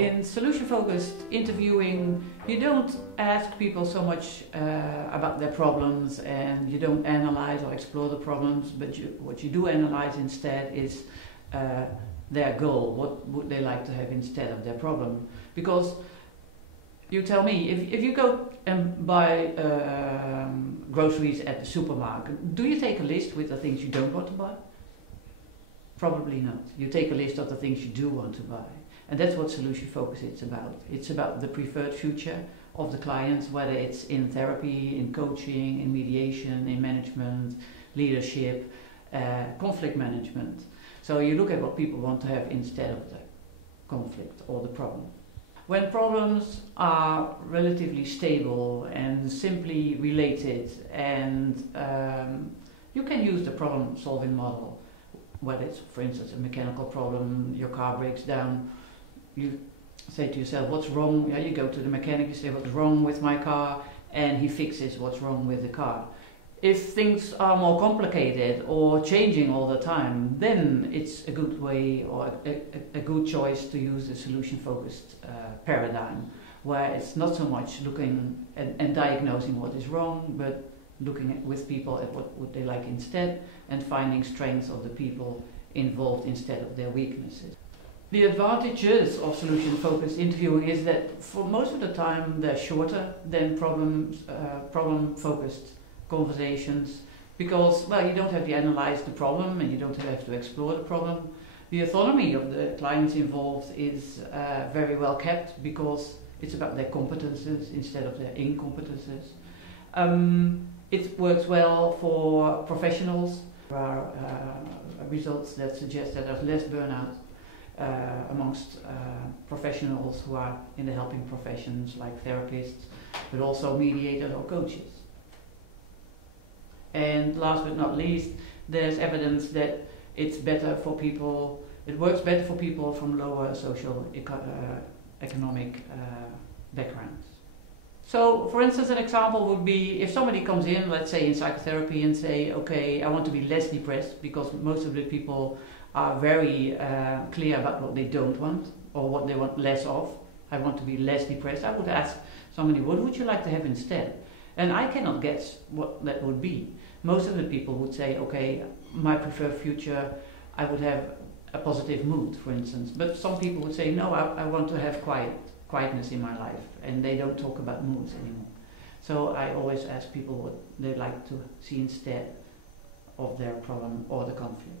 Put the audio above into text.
In solution-focused interviewing, you don't ask people so much about their problems, and you don't analyze or explore the problems, but what you do analyze instead is their goal. What would they like to have instead of their problem? Because you tell me, if you go and buy groceries at the supermarket, do you take a list with the things you don't want to buy? Probably not. You take a list of the things you do want to buy. And that's what solution focus is about. It's about the preferred future of the clients, whether it's in therapy, in coaching, in mediation, in management, leadership, conflict management. So you look at what people want to have instead of the conflict or the problem. When problems are relatively stable and simply related, and you can use the problem-solving model, whether it's, for instance, a mechanical problem, your car breaks down, you say to yourself, what's wrong? Yeah, you go to the mechanic, you say, what's wrong with my car? And he fixes what's wrong with the car. If things are more complicated or changing all the time, then it's a good way or a good choice to use the solution-focused paradigm, where it's not so much looking and diagnosing what is wrong, but looking with people at what would they like instead and finding strengths of the people involved instead of their weaknesses. The advantages of solution-focused interviewing is that for most of the time they're shorter than problem-focused conversations, because, well, you don't have to analyze the problem and you don't have to explore the problem. The autonomy of the clients involved is very well kept, because it's about their competences instead of their incompetences. It works well for professionals. There are results that suggest that there's less burnout amongst professionals who are in the helping professions, like therapists, but also mediators or coaches. And last but not least, there's evidence that it's better for people, it works better for people from lower economic backgrounds. So, for instance, an example would be if somebody comes in, let's say in psychotherapy, and say, okay, I want to be less depressed, because most of the people are very clear about what they don't want or what they want less of. I want to be less depressed. I would ask somebody, what would you like to have instead? And I cannot guess what that would be. Most of the people would say, okay, my preferred future, I would have a positive mood, for instance. But some people would say, no, I want to have quietness in my life, and they don't talk about moods anymore. So I always ask people what they'd like to see instead of their problem or the conflict.